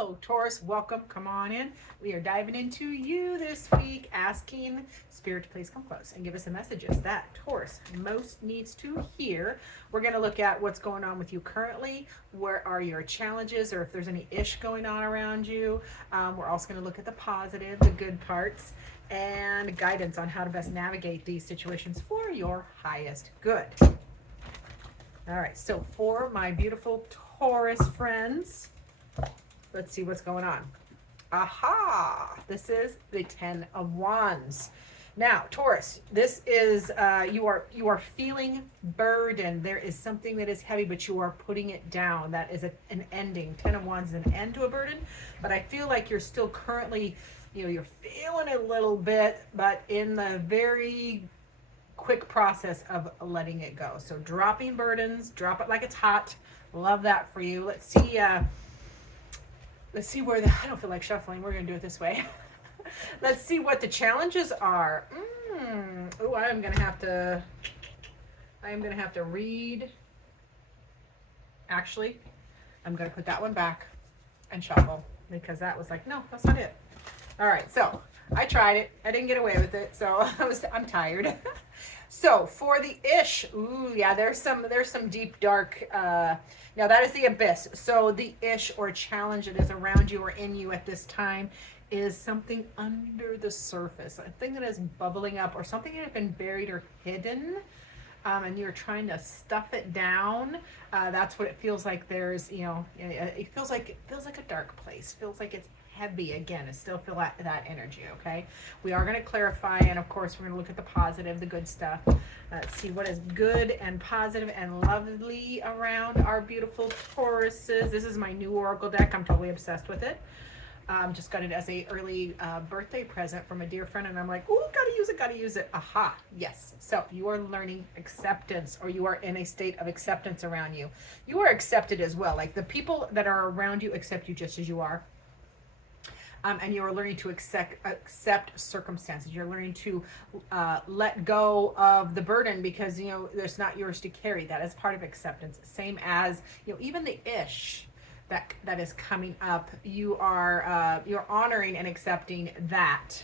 Hello, Taurus. Welcome. Come on in. We are diving into you this week, asking Spirit to please come close and give us the messages that Taurus most needs to hear. We're going to look at what's going on with you currently. Where are your challenges, or if there's any ish going on around you. We're also going to look at the positive, the good parts, and guidance on how to best navigate these situations for your highest good. All right, so for my beautiful Taurus friends, let's see what's going on. Aha! This is the 10 of Wands. Now, Taurus, this is you are feeling burdened. There is something that is heavy, but you are putting it down. That is an ending. 10 of Wands is an end to a burden, but I feel like you're still currently, you're feeling it a little bit, but in the very quick process of letting it go. So dropping burdens, drop it like it's hot. Love that for you. Let's see where I don't feel like shuffling. We're going to do it this way. Let's see what the challenges are. Oh, I am going to have to read. Actually, I'm going to put that one back and shuffle because that was like, no, that's not it. All right. So I tried it. I didn't get away with it. So I'm tired. So for the ish, ooh, yeah, there's some deep, dark, now that is the abyss. So the ish or challenge that is around you or in you at this time is something under the surface, a thing that is bubbling up or something that has been buried or hidden, and you're trying to stuff it down. That's what it feels like. There's, it feels like a dark place. Feels like it's heavy again. I still feel that energy. Okay, we are going to clarify, and of course we're going to look at the positive, the good stuff. Let's see what is good and positive and lovely around our beautiful Tauruses. This is my new Oracle deck. I'm totally obsessed with it. Just got it as a early birthday present from a dear friend, and I'm like, ooh, gotta use it. Aha, yes. So you are learning acceptance, or you are in a state of acceptance around you. You are accepted as well. Like the people that are around you accept you just as you are. And you are learning to accept circumstances. You're learning to let go of the burden because, it's not yours to carry. That is part of acceptance. Same as, even the ish that is coming up, you're honoring and accepting that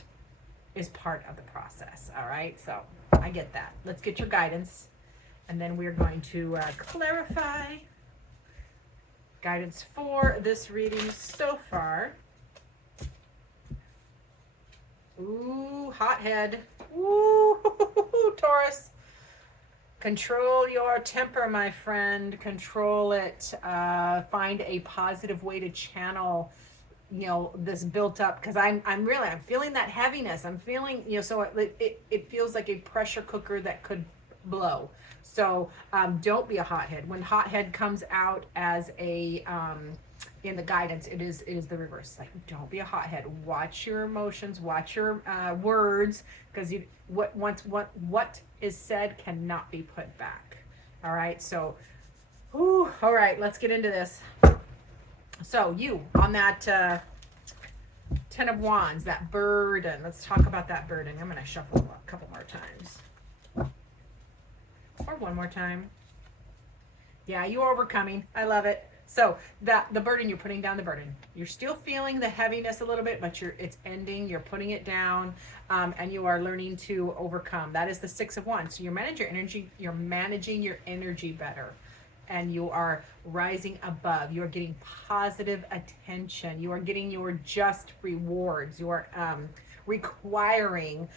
is part of the process. All right. So I get that. Let's get your guidance. And then we're going to clarify guidance for this reading so far. Ooh, hothead. Ooh, Taurus. Control your temper, my friend. Control it. Find a positive way to channel, this built up. Because I'm feeling that heaviness. I'm feeling, so it feels like a pressure cooker that could blow. So don't be a hothead. When hothead comes out as a in the guidance, it is the reverse. Like, don't be a hothead. Watch your emotions, watch your words, because what is said cannot be put back. All right. So, all right. Let's get into this. So you on that 10 of Wands, that burden. Let's talk about that burden. I'm going to shuffle a couple more times, or one more time. Yeah, you're overcoming. I love it. So the burden, you're putting down the burden. You're still feeling the heaviness a little bit, but it's ending. You're putting it down, and you are learning to overcome. That is the 6 of Wands. So you're managing your energy better, and you are rising above. You are getting positive attention. You are getting your just rewards. You are requiring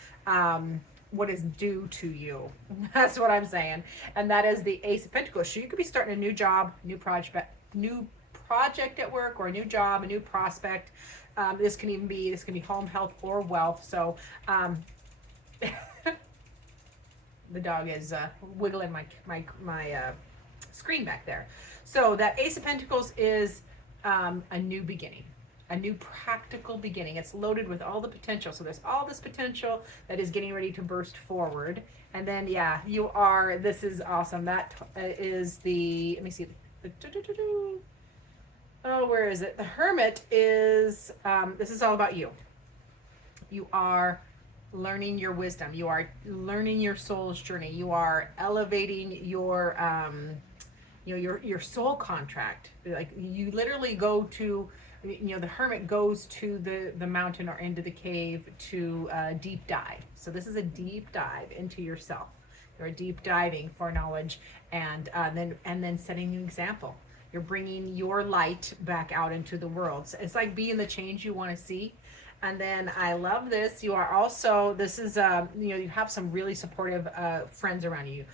what is due to you. That's what I'm saying. And that is the Ace of Pentacles. So you could be starting a new job, new project at work, or a new job, a new prospect. This can be home, health, or wealth. So the dog is wiggling my screen back there. So that Ace of Pentacles is a new beginning. A new practical beginning. It's loaded with all the potential. So there's all this potential that is getting ready to burst forward. And then, yeah, this is awesome. That is let me see. Oh, where is it? The Hermit is, this is all about you. You are learning your wisdom. You are learning your soul's journey. You are elevating your, your soul contract. Like, you literally go to you know, the hermit goes to the mountain or into the cave to deep dive. So this is a deep dive into yourself. You're deep diving for knowledge, and then setting an example. You're bringing your light back out into the world. So it's like being the change you want to see. And then I love this. You are also, this is, you know, you have some really supportive friends around you.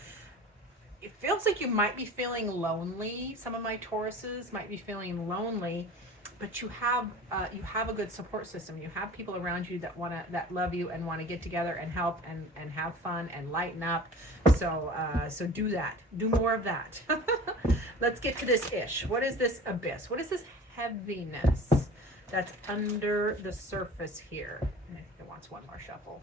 It feels like you might be feeling lonely. Some of my Tauruses might be feeling lonely, but you have a good support system. You have people around you that love you and want to get together and help and have fun and lighten up. So so do that. Do more of that. Let's get to this ish. What is this abyss? What is this heaviness that's under the surface here? It wants one more shuffle.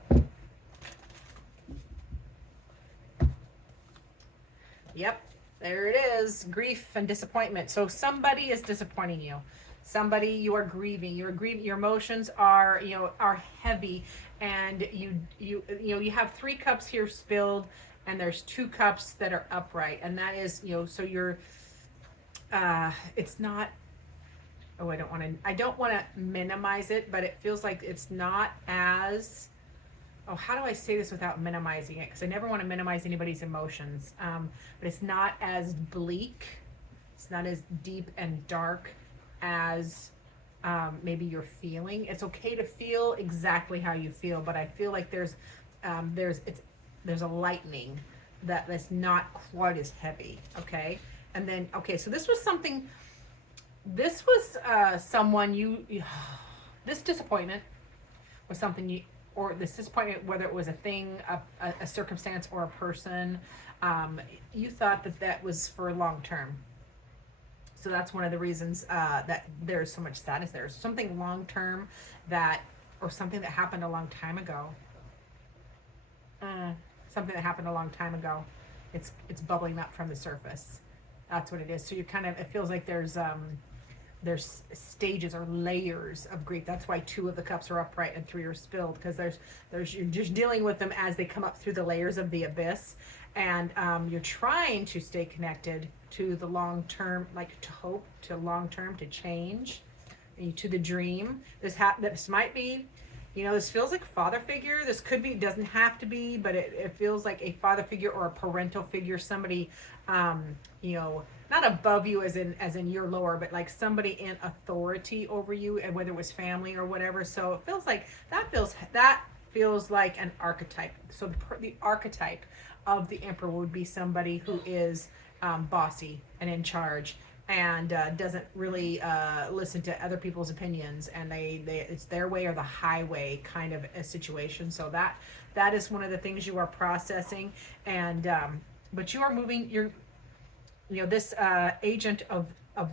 Yep, there it is. Grief and disappointment. So somebody is disappointing you. Somebody you are grieving. You're grieving. Your emotions are, you know, are heavy, and you know, you have 3 cups here spilled, and there's 2 cups that are upright, and that is, you know, so you're it's not, oh, I don't want to minimize it, but it feels like it's not as, oh, how do I say this without minimizing it? Because I never want to minimize anybody's emotions. But it's not as bleak. It's not as deep and dark as maybe you're feeling. It's okay to feel exactly how you feel, but I feel like there's a lightening that's not quite as heavy. Okay, and then okay, so this was something. This was someone this disappointment was something you, or this disappointment, whether it was a thing, a circumstance, or a person, you thought that was for long term. So that's one of the reasons that there's so much sadness. There's something long term or something that happened a long time ago. Something that happened a long time ago. It's bubbling up from the surface. That's what it is. So you kind of, it feels like there's stages or layers of grief. That's why 2 of the cups are upright and 3 are spilled, because you're just dealing with them as they come up through the layers of the abyss, and you're trying to stay connected to the long term, like to hope, to long term, to change, to the dream. This might be, you know, this feels like a father figure. This could be, doesn't have to be, but it feels like a father figure or a parental figure, somebody, you know, not above you as in you're lower, but like somebody in authority over you, and whether it was family or whatever. So it feels like that feels like an archetype. So the archetype of the emperor would be somebody who is bossy and in charge, and doesn't really listen to other people's opinions, and they it's their way or the highway kind of a situation. So that is one of the things you are processing, and but you are moving. You know, this agent of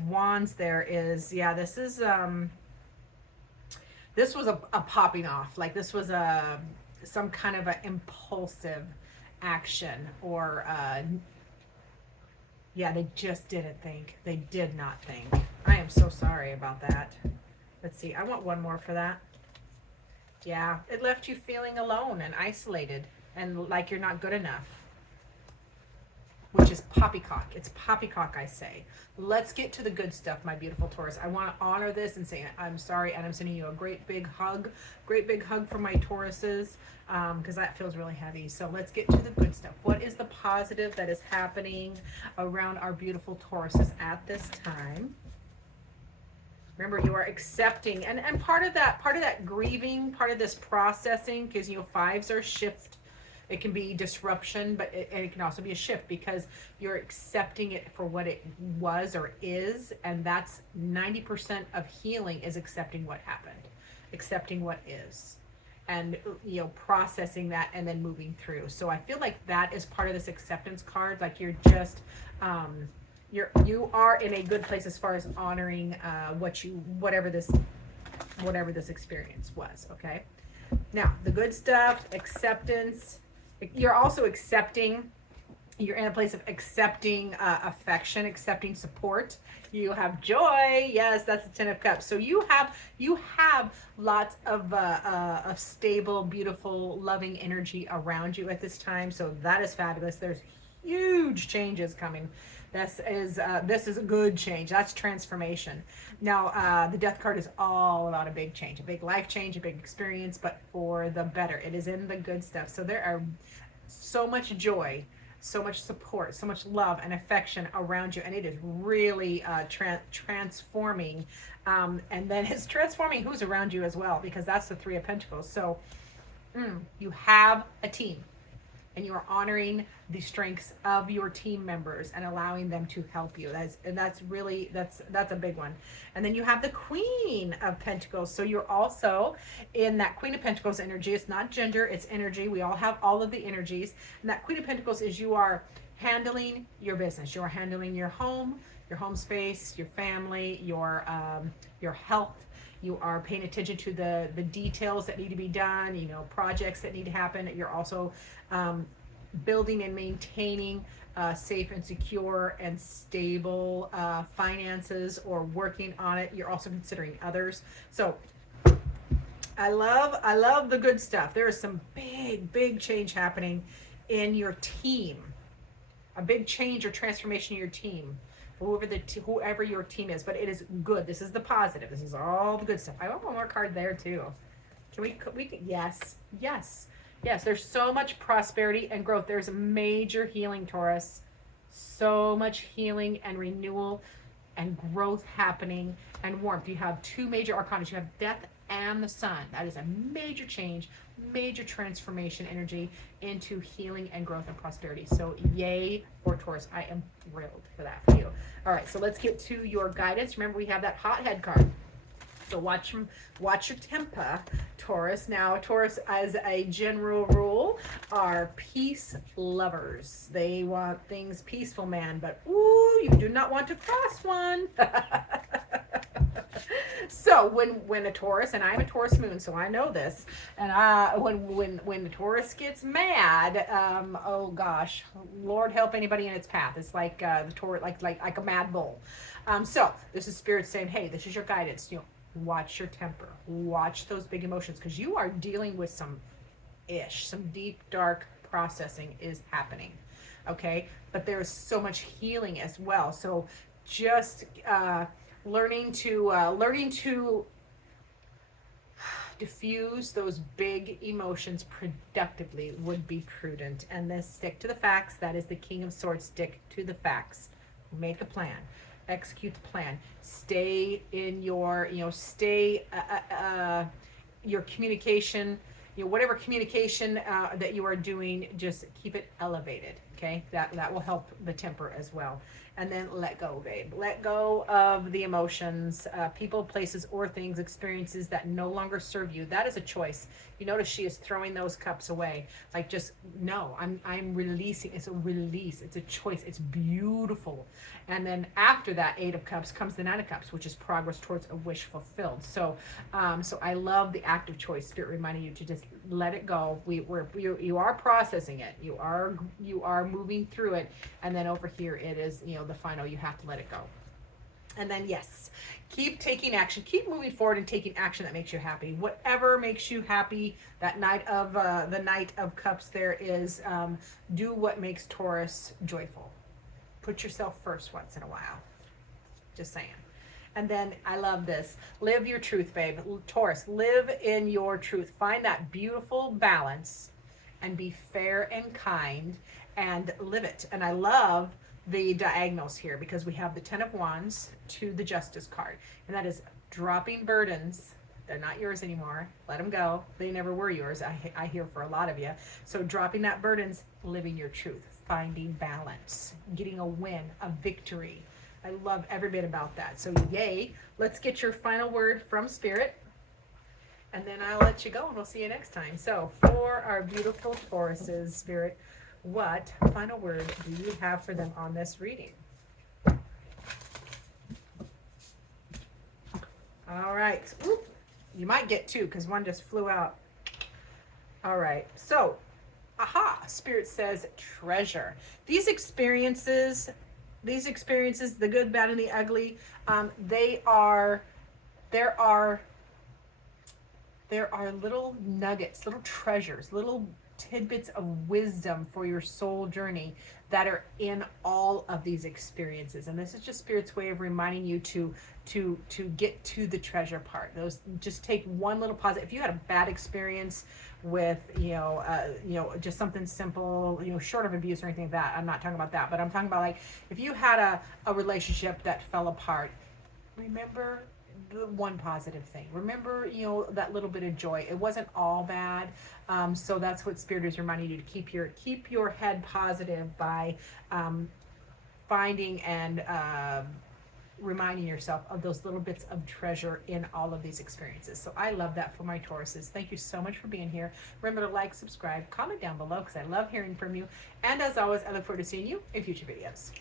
wands there is, yeah, this is this was a popping off, like this was some kind of an impulsive action, or yeah, they just didn't think. They did not think. I am so sorry about that. Let's see, I want one more for that. Yeah, it left you feeling alone and isolated and like you're not good enough, which is poppycock. It's poppycock, I say. Let's get to the good stuff, my beautiful Taurus. I want to honor this and say I'm sorry, and I'm sending you a great big hug for my Tauruses, because that feels really heavy. So let's get to the good stuff. What is the positive that is happening around our beautiful Tauruses at this time? Remember, you are accepting, and part of that grieving, part of this processing, because, you know, 5s are shift. It can be disruption, but it can also be a shift, because you're accepting it for what it was or is, and that's 90% of healing is accepting what happened, accepting what is, and, you know, processing that and then moving through. So I feel like that is part of this acceptance card. Like you're just, you are in a good place as far as honoring whatever this experience was. Okay, now the good stuff, acceptance. You're also accepting, you're in a place of accepting affection, accepting support. You have joy. Yes, that's the 10 of Cups. So you have lots of stable, beautiful, loving energy around you at this time. So that is fabulous. There's huge changes coming This is a good change. That's transformation. Now, the death card is all about a big change, a big life change, a big experience, but for the better. It is in the good stuff. So there are so much joy, so much support, so much love and affection around you, and it is really transforming. And then it's transforming who's around you as well, because that's the Three of Pentacles. So you have a team, and you are honoring the strengths of your team members and allowing them to help you. That's a big one. And then you have the Queen of Pentacles. So you're also in that Queen of Pentacles energy. It's not gender, it's energy. We all have all of the energies. And that Queen of Pentacles is you are handling your business. You are handling your home space, your family, your health. You are paying attention to the details that need to be done, projects that need to happen. You're also building and maintaining safe and secure and stable finances, or working on it. You're also considering others. So I love the good stuff. There is some big change happening in your team. A big change or transformation in your team. Whoever your team is, but it is good. This is the positive. This is all the good stuff. I want one more card there too. Can we yes. There's so much prosperity and growth. There's a major healing, Taurus. So much healing and renewal and growth happening and warmth. You have two major arcana. You have death and the sun. That is a major change, major transformation energy into healing and growth and prosperity. So yay for Taurus. I am thrilled for that for you. All right, so let's get to your guidance. Remember, we have that hot head card. So watch your temper, Taurus. Now, Taurus, as a general rule, are peace lovers. They want things peaceful, man. But ooh, you do not want to cross one. So when a Taurus, and I'm a Taurus moon, so I know this, and when the Taurus gets mad, oh gosh, Lord help anybody in its path. It's like the Taurus, like a mad bull. So this is Spirit saying, hey, this is your guidance. Watch your temper, watch those big emotions, because you are dealing with some deep, dark processing is happening. Okay, but there's so much healing as well. So just learning to diffuse those big emotions productively would be prudent. And then stick to the facts. That is the King of Swords. Stick to the facts. Make a plan. Execute the plan. Stay in your, your communication, whatever communication that you are doing, just keep it elevated. Okay, that will help the temper as well. And then let go, babe. Let go of the emotions, people, places, or things, experiences that no longer serve you. That is a choice. You notice she is throwing those cups away. Like, just no, I'm releasing. It's a release. It's a choice. It's beautiful. And then after that 8 of Cups comes the 9 of Cups, which is progress towards a wish fulfilled. So, so I love the active choice. Spirit reminding you to just let it go. You are processing it. You are moving through it. And then over here it is, the final. You have to let it go. And then yes, keep taking action. Keep moving forward and taking action that makes you happy. Whatever makes you happy. That Knight of Cups there is, do what makes Taurus joyful. Put yourself first once in a while. Just saying. And then I love this. Live your truth, babe. Taurus, live in your truth. Find that beautiful balance and be fair and kind and live it. And I love the diagonals here, because we have the 10 of Wands to the Justice card, and that is dropping burdens. They're not yours anymore. Let them go. They never were yours. I hear for a lot of you. So dropping that burdens, living your truth, finding balance, getting a win, a victory. I love every bit about that. So yay. Let's get your final word from Spirit, and then I'll let you go, and we'll see you next time. So for our beautiful Tauruses, Spirit, what final word do you have for them on this reading? All right. Oop. You might get 2 because one just flew out. All right. So, Spirit says treasure. These experiences, the good, bad, and the ugly, there are little nuggets, little treasures, little tidbits of wisdom for your soul journey that are in all of these experiences. And this is just Spirit's way of reminding you to get to the treasure part. Those, just take one little pause. If you had a bad experience with just something simple, short of abuse or anything like that, I'm not talking about that, but I'm talking about, like, if you had a relationship that fell apart, remember the one positive thing. Remember, that little bit of joy. It wasn't all bad. So that's what Spirit is reminding you, to keep your head positive by finding and reminding yourself of those little bits of treasure in all of these experiences. So I love that for my Tauruses. Thank you so much for being here. Remember to like, subscribe, comment down below, because I love hearing from you. And as always, I look forward to seeing you in future videos.